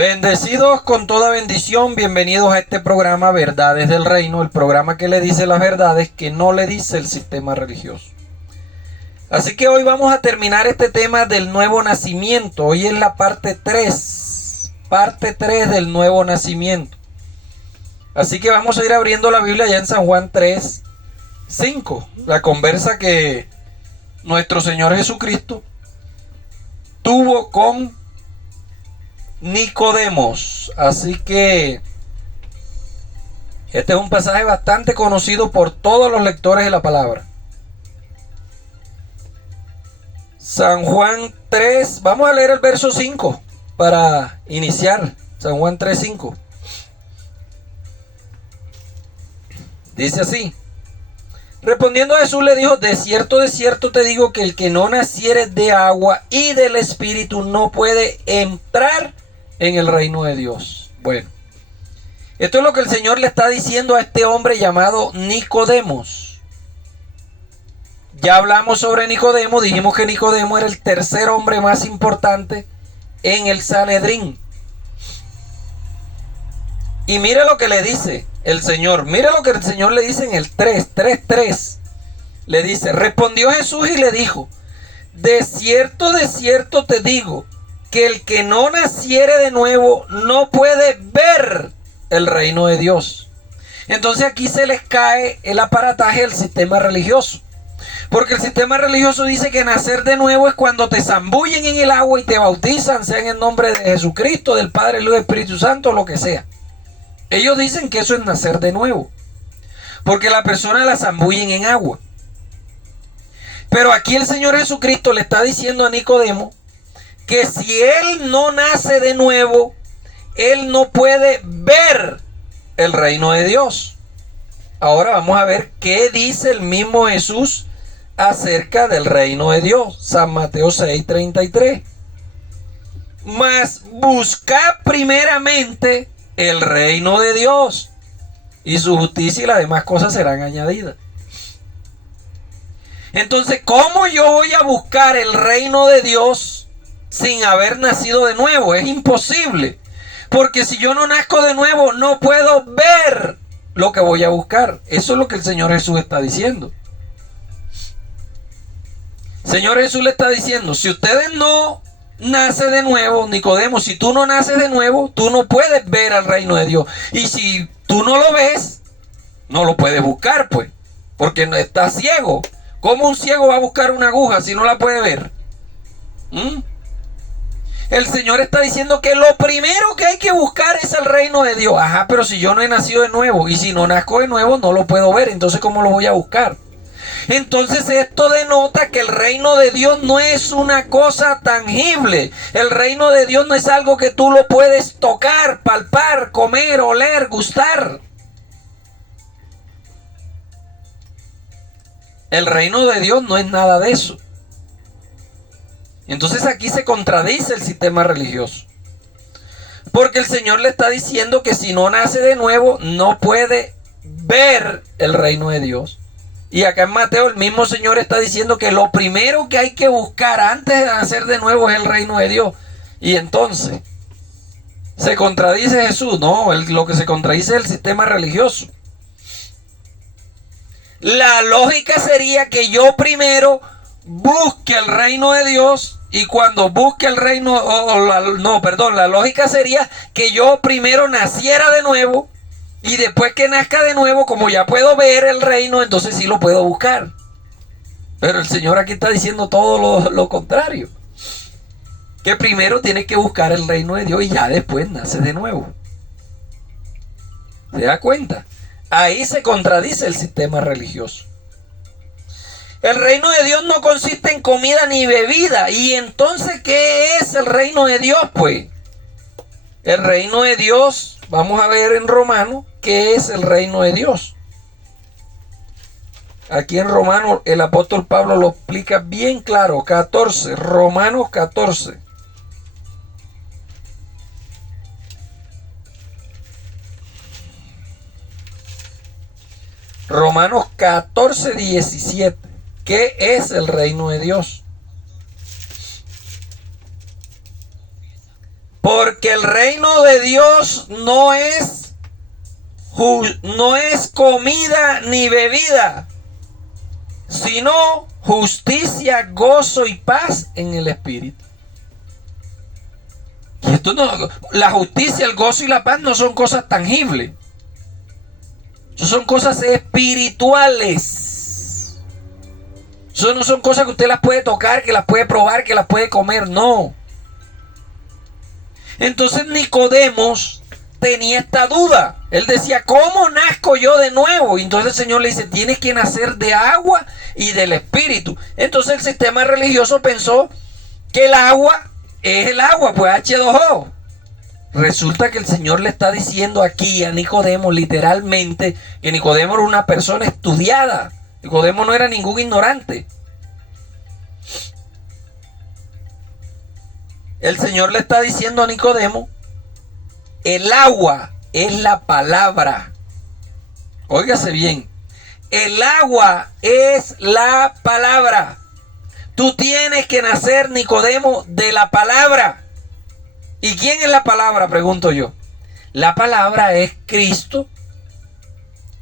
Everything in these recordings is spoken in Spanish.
Bendecidos con toda bendición, bienvenidos a este programa Verdades del Reino, el programa que le dice las verdades que no le dice el sistema religioso. Así que hoy vamos a terminar este tema del nuevo nacimiento. Hoy es la parte 3 del nuevo nacimiento. Así que vamos a ir abriendo la Biblia ya en San Juan 3:5, la conversa que nuestro Señor Jesucristo tuvo con Nicodemos. Así que este es un pasaje bastante conocido por todos los lectores de la palabra. San Juan 3, vamos a leer el verso 5 para iniciar. San Juan 3:5. Dice así: respondiendo Jesús le dijo, de cierto te digo que el que no naciere de agua y del Espíritu no puede entrar en el reino de Dios. Bueno, esto es lo que el Señor le está diciendo a este hombre llamado Nicodemos. Ya hablamos sobre Nicodemo, dijimos que Nicodemo era el tercer hombre más importante en el Sanedrín. Y mire lo que le dice el Señor, mire lo que el Señor le dice en el 3:3. Le dice, respondió Jesús y le dijo, de cierto te digo, que el que no naciere de nuevo no puede ver el reino de Dios. Entonces aquí se les cae el aparataje del sistema religioso. Porque el sistema religioso dice que nacer de nuevo es cuando te zambullen en el agua y te bautizan, sea en el nombre de Jesucristo, del Padre, el Hijo y del Espíritu Santo, lo que sea. Ellos dicen que eso es nacer de nuevo, porque la persona la zambullen en agua. Pero aquí el Señor Jesucristo le está diciendo a Nicodemo que si él no nace de nuevo, él no puede ver el reino de Dios. Ahora vamos a ver qué dice el mismo Jesús acerca del reino de Dios. San Mateo 6:33. Mas buscad primeramente el reino de Dios y su justicia y las demás cosas serán añadidas. Entonces, ¿cómo yo voy a buscar el reino de Dios sin haber nacido de nuevo? Es imposible. Porque si yo no nazco de nuevo, no puedo ver lo que voy a buscar. Eso es lo que el Señor Jesús está diciendo. El Señor Jesús le está diciendo, si ustedes no nacen de nuevo, Nicodemo, si tú no naces de nuevo, tú no puedes ver al reino de Dios. Y si tú no lo ves, no lo puedes buscar, pues. Porque no estás ciego. ¿Cómo un ciego va a buscar una aguja si no la puede ver? El Señor está diciendo que lo primero que hay que buscar es el reino de Dios. Ajá, pero si yo no he nacido de nuevo y si no nazco de nuevo no lo puedo ver, entonces ¿cómo lo voy a buscar? Entonces esto denota que el reino de Dios no es una cosa tangible. El reino de Dios no es algo que tú lo puedes tocar, palpar, comer, oler, gustar. El reino de Dios no es nada de eso. Entonces aquí se contradice el sistema religioso. Porque el Señor le está diciendo que si no nace de nuevo, no puede ver el reino de Dios. Y acá en Mateo el mismo Señor está diciendo que lo primero que hay que buscar antes de nacer de nuevo es el reino de Dios. Y entonces, ¿se contradice Jesús? No, lo que se contradice es el sistema religioso. La lógica sería que yo primero busque el reino de Dios. Y cuando busque el reino, la lógica sería que yo primero naciera de nuevo y después que nazca de nuevo, como ya puedo ver el reino, entonces sí lo puedo buscar. Pero el Señor aquí está diciendo todo lo contrario. Que primero tienes que buscar el reino de Dios y ya después naces de nuevo. ¿Se da cuenta? Ahí se contradice el sistema religioso. El reino de Dios no consiste en comida ni bebida. ¿Y entonces qué es el reino de Dios? Pues el reino de Dios, vamos a ver en Romanos, ¿qué es el reino de Dios? Aquí en Romanos el apóstol Pablo lo explica bien claro. 14, Romanos 14. Romanos 14:17. ¿Qué es el reino de Dios? Porque el reino de Dios no es comida ni bebida, sino justicia, gozo y paz en el Espíritu. Y esto no, la justicia, el gozo y la paz no son cosas tangibles. Son cosas espirituales. Eso no son cosas que usted las puede tocar, que las puede probar, que las puede comer. No. Entonces Nicodemo tenía esta duda. Él decía, ¿cómo nazco yo de nuevo? Y entonces el Señor le dice, tienes que nacer de agua y del Espíritu. Entonces el sistema religioso pensó que el agua es el agua, pues H2O. Resulta que el Señor le está diciendo aquí a Nicodemo literalmente que Nicodemo era una persona estudiada. Nicodemo no era ningún ignorante. El Señor le está diciendo a Nicodemo, el agua es la palabra. Óigase bien, el agua es la palabra. Tú tienes que nacer, Nicodemo, de la palabra. ¿Y quién es la palabra? Pregunto yo. La palabra es Cristo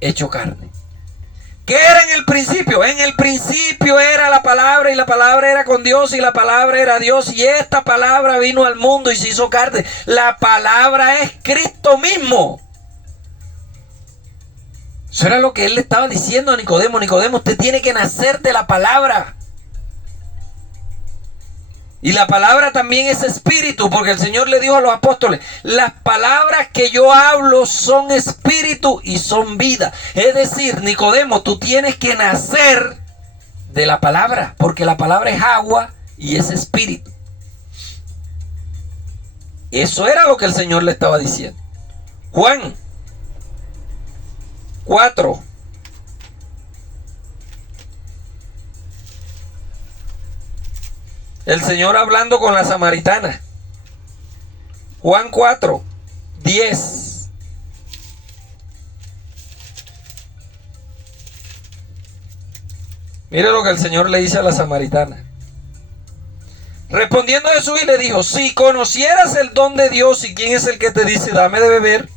hecho carne. ¿Qué era en el principio? En el principio era la palabra y la palabra era con Dios y la palabra era Dios y esta palabra vino al mundo y se hizo carne. La palabra es Cristo mismo. Eso era lo que él le estaba diciendo a Nicodemo. Nicodemo, usted tiene que nacer de la palabra. Y la palabra también es espíritu, porque el Señor le dijo a los apóstoles, las palabras que yo hablo son espíritu y son vida. Es decir, Nicodemo, tú tienes que nacer de la palabra, porque la palabra es agua y es espíritu. Eso era lo que el Señor le estaba diciendo. Juan 4. El Señor hablando con la samaritana. Juan 4, 10. Mire lo que el Señor le dice a la samaritana. Respondiendo Jesús y le dijo, si conocieras el don de Dios y quién es el que te dice, dame de beber,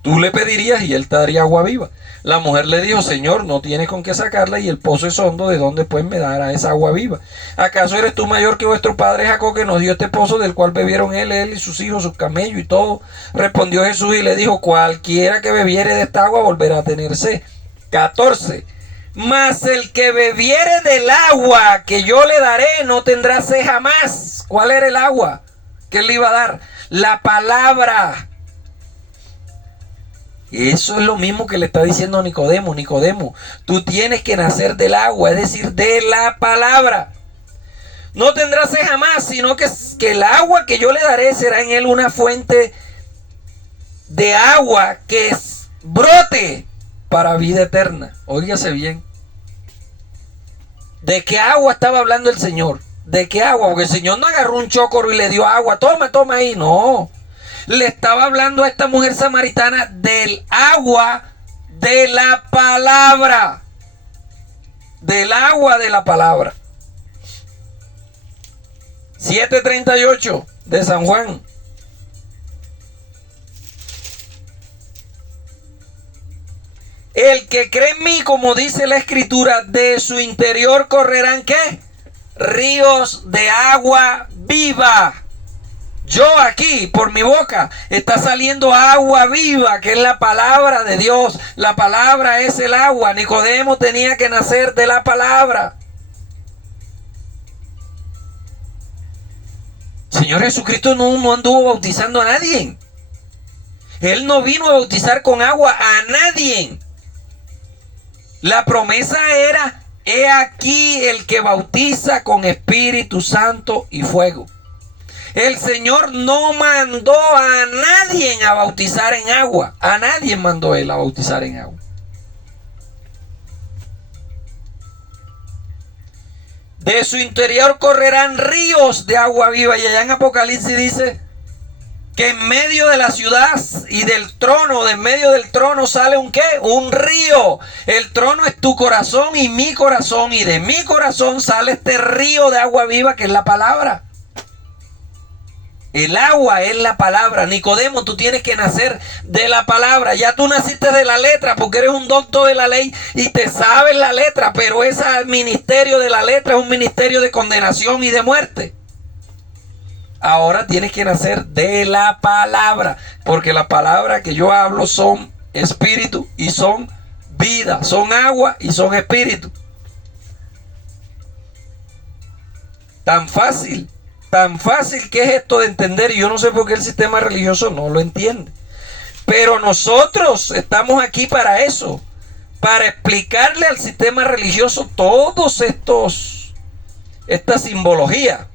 tú le pedirías y él te daría agua viva. La mujer le dijo, Señor, no tienes con qué sacarla y el pozo es hondo, ¿de dónde pues me dará esa agua viva? ¿Acaso eres tú mayor que vuestro padre Jacob, que nos dio este pozo del cual bebieron él y sus hijos, sus camellos y todo? Respondió Jesús y le dijo, cualquiera que bebiere de esta agua volverá a tener sed. 14. Mas el que bebiere del agua que yo le daré no tendrá sed jamás. ¿Cuál era el agua que él le iba a dar? La palabra. Eso es lo mismo que le está diciendo a Nicodemo. Nicodemo, tú tienes que nacer del agua, es decir, de la palabra. No tendrás sed jamás, sino que el agua que yo le daré será en él una fuente de agua que brote para vida eterna. Óigase bien. ¿De qué agua estaba hablando el Señor? ¿De qué agua? Porque el Señor no agarró un chócoro y le dio agua. Toma ahí. No. Le estaba hablando a esta mujer samaritana del agua de la palabra. Del agua de la palabra. 7:38 de San Juan. El que cree en mí, como dice la Escritura, de su interior correrán, ¿qué? Ríos de agua viva. Yo aquí, por mi boca, está saliendo agua viva, que es la palabra de Dios. La palabra es el agua. Nicodemo tenía que nacer de la palabra. Señor Jesucristo no anduvo bautizando a nadie. Él no vino a bautizar con agua a nadie. La promesa era, he aquí el que bautiza con Espíritu Santo y fuego. El Señor no mandó a nadie a bautizar en agua. A nadie mandó él a bautizar en agua. De su interior correrán ríos de agua viva. Y allá en Apocalipsis dice que en medio de la ciudad y del trono, de en medio del trono sale un ¿qué? Un río. El trono es tu corazón y mi corazón. Y de mi corazón sale este río de agua viva que es la palabra. El agua es la palabra. Nicodemo, tú tienes que nacer de la palabra. Ya tú naciste de la letra porque eres un doctor de la ley y te sabes la letra, pero ese ministerio de la letra es un ministerio de condenación y de muerte. Ahora tienes que nacer de la palabra, porque la palabra que yo hablo son espíritu y son vida, son agua y son espíritu. Tan fácil que es esto de entender, y yo no sé por qué el sistema religioso no lo entiende. Pero nosotros estamos aquí para eso, para explicarle al sistema religioso todos esta simbología.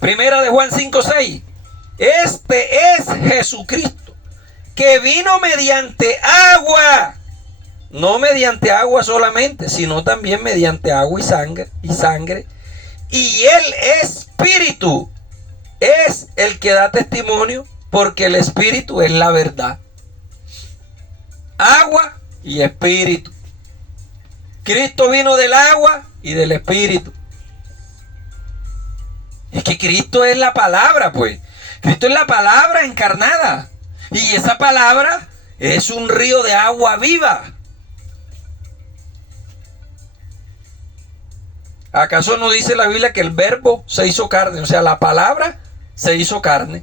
Primera de Juan 5:6. Este es Jesucristo, que vino mediante agua. No mediante agua solamente, sino también mediante agua y sangre. Y el Espíritu es el que da testimonio, porque el Espíritu es la verdad. Agua y Espíritu. Cristo vino del agua y del Espíritu. Es que Cristo es la palabra, pues. Cristo es la palabra encarnada. Y esa palabra es un río de agua viva. ¿Acaso no dice la Biblia que el verbo se hizo carne? O sea, la palabra se hizo carne.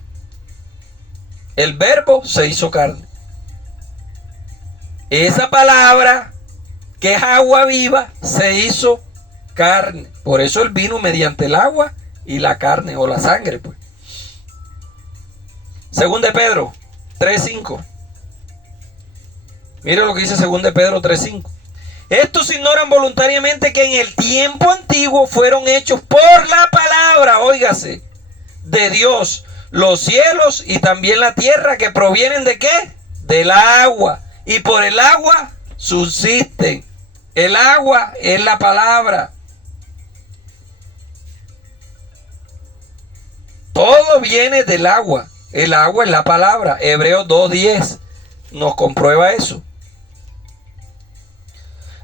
El verbo se hizo carne. Esa palabra, que es agua viva, se hizo carne. Por eso Él vino mediante el agua y la carne o la sangre, pues. Según de Pedro 3:5. Mire lo que dice según de Pedro 3:5. Estos ignoran voluntariamente que en el tiempo antiguo fueron hechos por la palabra, óigase, de Dios, los cielos y también la tierra, que provienen ¿de qué? Del agua. Y por el agua subsisten. El agua es la palabra. Todo viene del agua. El agua es la palabra. Hebreos 2:10 nos comprueba eso.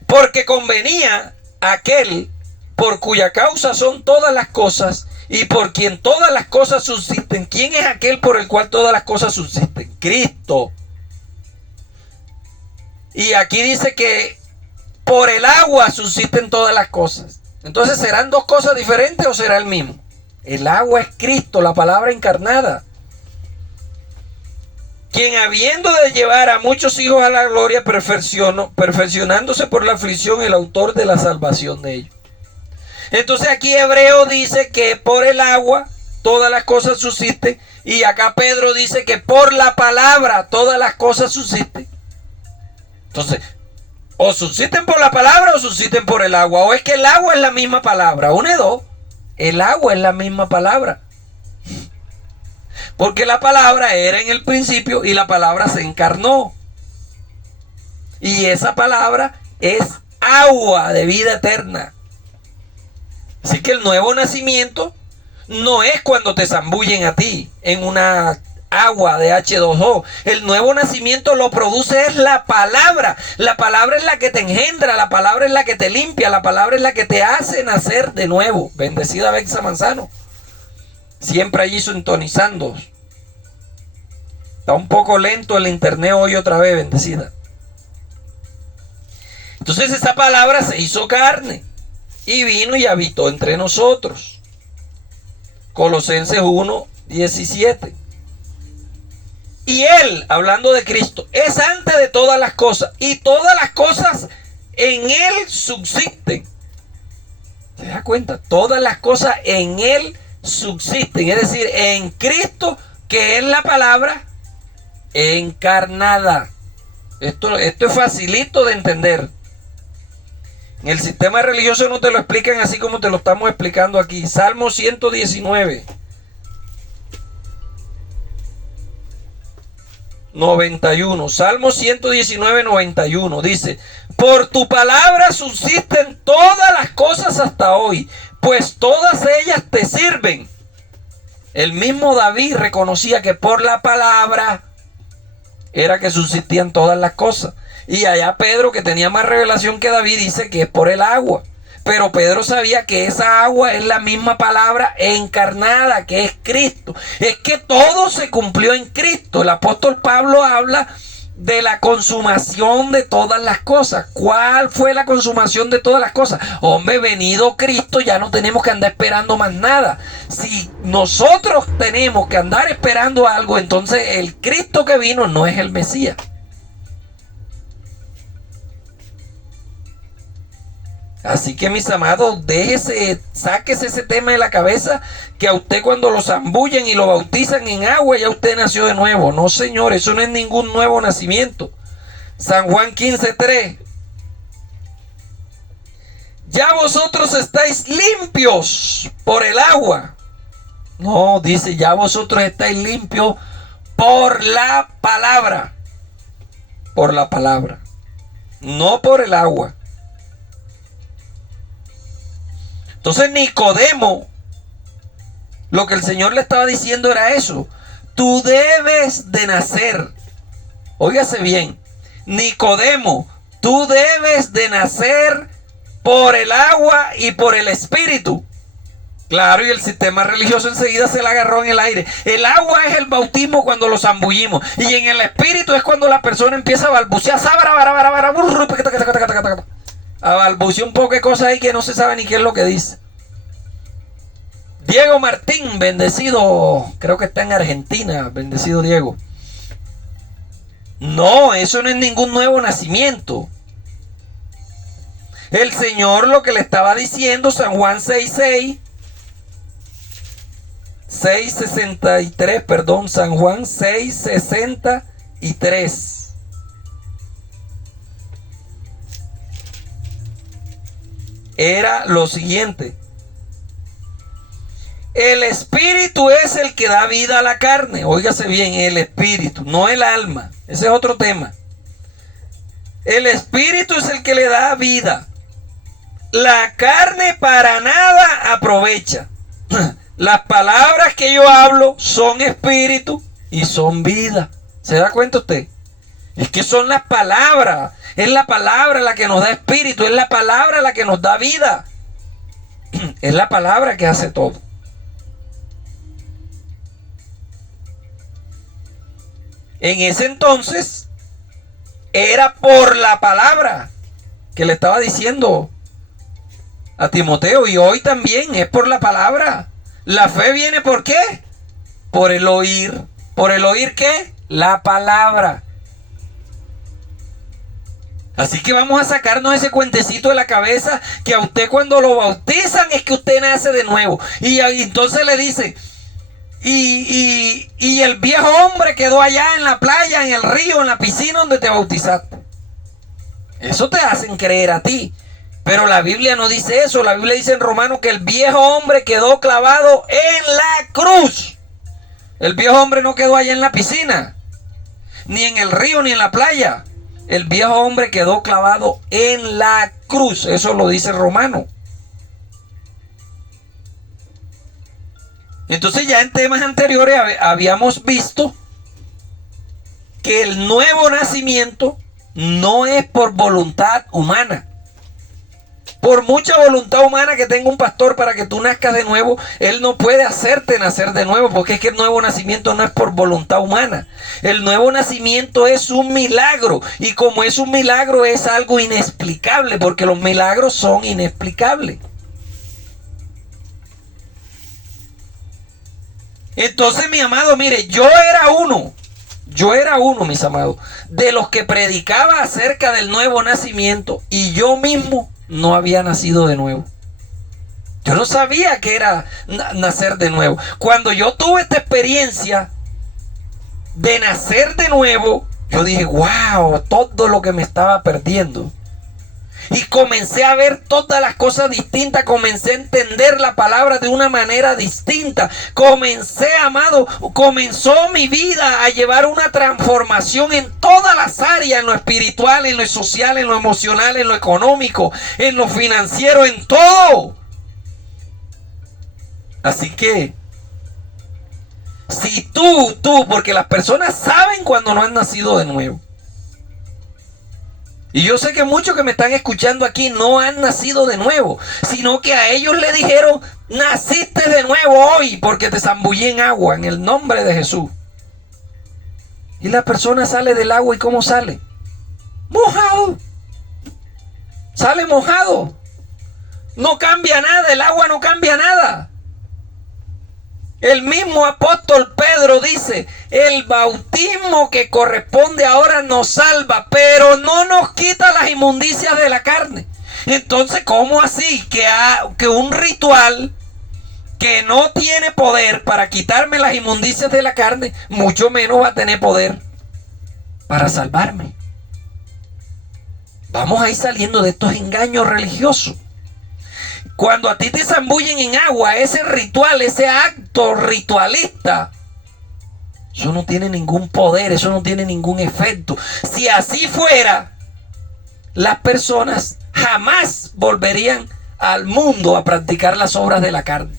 Porque convenía aquel por cuya causa son todas las cosas y por quien todas las cosas subsisten. ¿Quién es aquel por el cual todas las cosas subsisten? Cristo. Y aquí dice que por el agua subsisten todas las cosas. Entonces, ¿serán dos cosas diferentes o será el mismo? El agua es Cristo, la palabra encarnada, quien habiendo de llevar a muchos hijos a la gloria, perfeccionándose por la aflicción, el autor de la salvación de ellos. Entonces aquí Hebreo dice que por el agua todas las cosas subsisten, y acá Pedro dice que por la palabra todas las cosas subsisten. Entonces, o subsisten por la palabra o subsisten por el agua, o es que el agua es la misma palabra, una de dos. El agua es la misma palabra. Porque la palabra era en el principio y la palabra se encarnó. Y esa palabra es agua de vida eterna. Así que el nuevo nacimiento no es cuando te zambullen a ti en una agua de H2O. El nuevo nacimiento lo produce es la palabra. La palabra es la que te engendra, la palabra es la que te limpia, la palabra es la que te hace nacer de nuevo. Bendecida Bexa Manzano. Siempre allí sintonizando. Está un poco lento el internet hoy otra vez, bendecida. Entonces esa palabra se hizo carne y vino y habitó entre nosotros. Colosenses 1:17. Y Él, hablando de Cristo, es antes de todas las cosas, y todas las cosas en Él subsisten. ¿Se da cuenta? Todas las cosas en Él subsisten, es decir, en Cristo, que es la palabra encarnada. Esto es facilito de entender. En el sistema religioso no te lo explican así como te lo estamos explicando aquí. Salmo 119. 91. Salmo 119, 91. Dice: por tu palabra subsisten todas las cosas hasta hoy, pues todas ellas te sirven. El mismo David reconocía que por la palabra era que subsistían todas las cosas. Y allá Pedro, que tenía más revelación que David, dice que es por el agua. Pero Pedro sabía que esa agua es la misma palabra encarnada, que es Cristo. Es que todo se cumplió en Cristo. El apóstol Pablo habla de la consumación de todas las cosas. ¿Cuál fue la consumación de todas las cosas? Hombre, venido Cristo, ya no tenemos que andar esperando más nada. Si nosotros tenemos que andar esperando algo, entonces el Cristo que vino no es el Mesías. Así que, mis amados, sáquese ese tema de la cabeza, que a usted cuando lo zambullen y lo bautizan en agua, ya usted nació de nuevo. No, señor, eso no es ningún nuevo nacimiento. San Juan 15:3. Ya vosotros estáis limpios por el agua. No, dice, ya vosotros estáis limpios por la palabra. Por la palabra. No por el agua. Entonces Nicodemo, lo que el Señor le estaba diciendo era eso. Tú debes de nacer. Óigase bien. Nicodemo, tú debes de nacer por el agua y por el Espíritu. Claro, y el sistema religioso enseguida se la agarró en el aire. El agua es el bautismo cuando lo zambullimos. Y en el Espíritu es cuando la persona empieza a balbucear. A balbucear un poco de cosas ahí que no se sabe ni qué es lo que dice. Diego Martín, bendecido, creo que está en Argentina, bendecido Diego. No, eso no es ningún nuevo nacimiento. El Señor lo que le estaba diciendo, San Juan 6:63, San Juan 6:63. Era lo siguiente: el espíritu es el que da vida a la carne. Óigase bien, el espíritu, no el alma. Ese es otro tema. El espíritu es el que le da vida. La carne para nada aprovecha. Las palabras que yo hablo son espíritu y son vida. ¿Se da cuenta usted? Es que son las palabras. Es la palabra la que nos da espíritu. Es la palabra la que nos da vida. Es la palabra que hace todo. En ese entonces era por la palabra que le estaba diciendo a Timoteo, y hoy también es por la palabra. La fe viene ¿por qué? Por el oír. ¿Por el oír qué? La palabra. Así que vamos a sacarnos ese cuentecito de la cabeza, que a usted cuando lo bautizan es que usted nace de nuevo. Y entonces le dice, y el viejo hombre quedó allá en la playa, en el río, en la piscina donde te bautizaste. Eso te hacen creer a ti. Pero la Biblia no dice eso. La Biblia dice en Romanos que el viejo hombre quedó clavado en la cruz. El viejo hombre no quedó allá en la piscina, ni en el río, ni en la playa. El viejo hombre quedó clavado en la cruz. Eso lo dice Romano. Entonces ya en temas anteriores habíamos visto que el nuevo nacimiento no es por voluntad humana. Por mucha voluntad humana que tenga un pastor para que tú nazcas de nuevo, él no puede hacerte nacer de nuevo, porque es que el nuevo nacimiento no es por voluntad humana. El nuevo nacimiento es un milagro, y como es un milagro es algo inexplicable, porque los milagros son inexplicables. Entonces, mi amado, mire, yo era uno, mis amados, de los que predicaba acerca del nuevo nacimiento, y yo mismo no había nacido de nuevo. Yo no sabía que era nacer de nuevo. Cuando yo tuve esta experiencia de nacer de nuevo, yo dije, wow, todo lo que me estaba perdiendo. Y comencé a ver todas las cosas distintas, comencé a entender la palabra de una manera distinta. Comenzó mi vida a llevar una transformación en todas las áreas, en lo espiritual, en lo social, en lo emocional, en lo económico, en lo financiero, en todo. Así que, si tú, porque las personas saben cuando no han nacido de nuevo. Y yo sé que muchos que me están escuchando aquí no han nacido de nuevo, sino que a ellos le dijeron, naciste de nuevo hoy porque te zambullí en agua en el nombre de Jesús. Y la persona sale del agua, ¿y cómo sale? Mojado. Sale mojado. No cambia nada, el agua no cambia nada. El mismo apóstol Pedro dice, el bautismo que corresponde ahora nos salva, pero no nos quita las inmundicias de la carne. Entonces, ¿cómo así? Que un ritual que no tiene poder para quitarme las inmundicias de la carne, mucho menos va a tener poder para salvarme. Vamos a ir saliendo de estos engaños religiosos. Cuando a ti te zambullen en agua, ese ritual, ese acto ritualista, eso no tiene ningún poder, eso no tiene ningún efecto. Si así fuera, las personas jamás volverían al mundo a practicar las obras de la carne.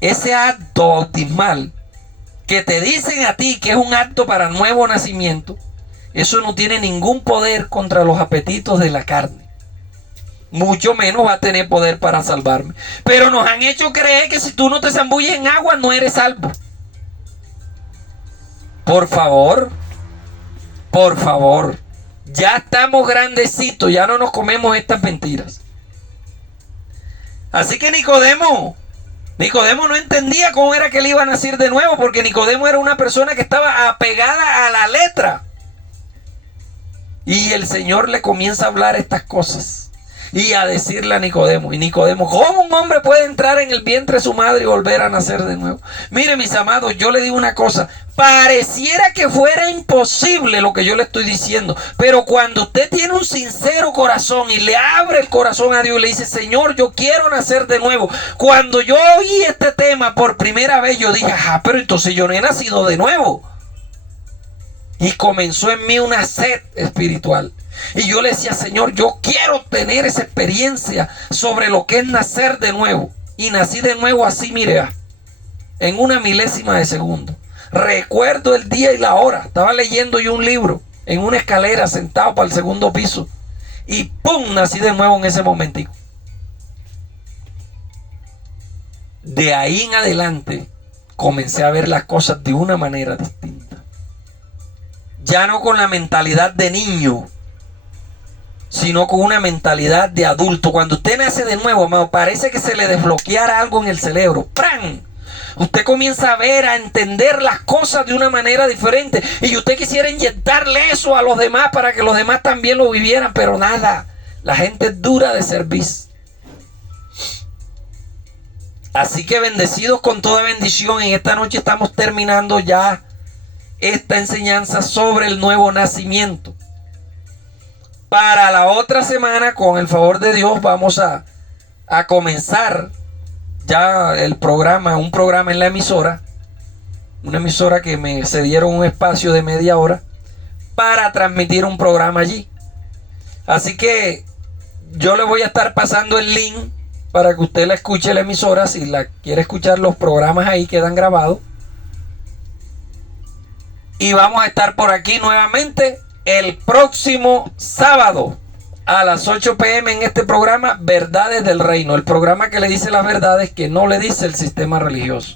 Ese acto bautismal que te dicen a ti que es un acto para nuevo nacimiento, eso no tiene ningún poder contra los apetitos de la carne. Mucho menos va a tener poder para salvarme. Pero nos han hecho creer que si tú no te zambulles en agua no eres salvo. Por favor, ya estamos grandecitos, ya no nos comemos estas mentiras. Así que Nicodemo no entendía cómo era que él iba a nacer de nuevo, porque Nicodemo era una persona que estaba apegada a la letra. Y el Señor le comienza a hablar estas cosas y a decirle a Nicodemo. Y Nicodemo, ¿cómo un hombre puede entrar en el vientre de su madre y volver a nacer de nuevo? Mire, mis amados, yo le digo una cosa. Pareciera que fuera imposible lo que yo le estoy diciendo. Pero cuando usted tiene un sincero corazón y le abre el corazón a Dios y le dice, Señor, yo quiero nacer de nuevo. Cuando yo oí este tema por primera vez, yo dije, pero entonces yo no he nacido de nuevo. Y comenzó en mí una sed espiritual. Y yo le decía, Señor, yo quiero tener esa experiencia sobre lo que es nacer de nuevo. Y nací de nuevo así, mire, en una milésima de segundo. Recuerdo el día y la hora. Estaba leyendo yo un libro en una escalera sentado para el segundo piso. Y ¡pum! Nací de nuevo en ese momentico. De ahí en adelante comencé a ver las cosas de una manera distinta. Ya no con la mentalidad de niño, sino con una mentalidad de adulto. Cuando usted nace de nuevo, amado, parece que se le desbloqueara algo en el cerebro. ¡Pran! Usted comienza a ver, a entender las cosas de una manera diferente. Y usted quisiera inyectarle eso a los demás para que los demás también lo vivieran. Pero nada, la gente es dura de servir. Así que bendecidos con toda bendición. En esta noche estamos terminando ya esta enseñanza sobre el nuevo nacimiento. Para la otra semana, con el favor de Dios, vamos a comenzar ya el programa, un programa en la emisora, una emisora que me cedieron un espacio de media hora para transmitir un programa allí. Así que yo le voy a estar pasando el link para que usted la escuche, la emisora, si la quiere escuchar. Los programas ahí quedan grabados. Y vamos a estar por aquí nuevamente el próximo sábado a las 8 p.m. en este programa Verdades del Reino. El programa que le dice las verdades que no le dice el sistema religioso.